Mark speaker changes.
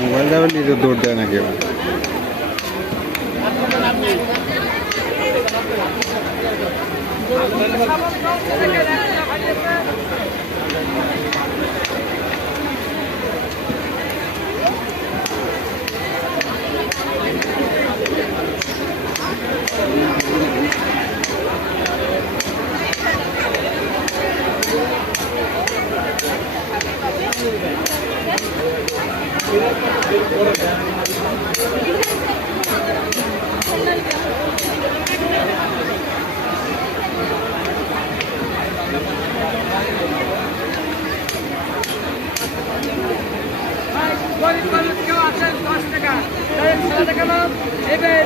Speaker 1: mobile যাবে নিজে দৌড় দেয় না কেউ
Speaker 2: গরিব মানুষ কেউ আছেন দশ টাকা তাদের ছ টাকা এবার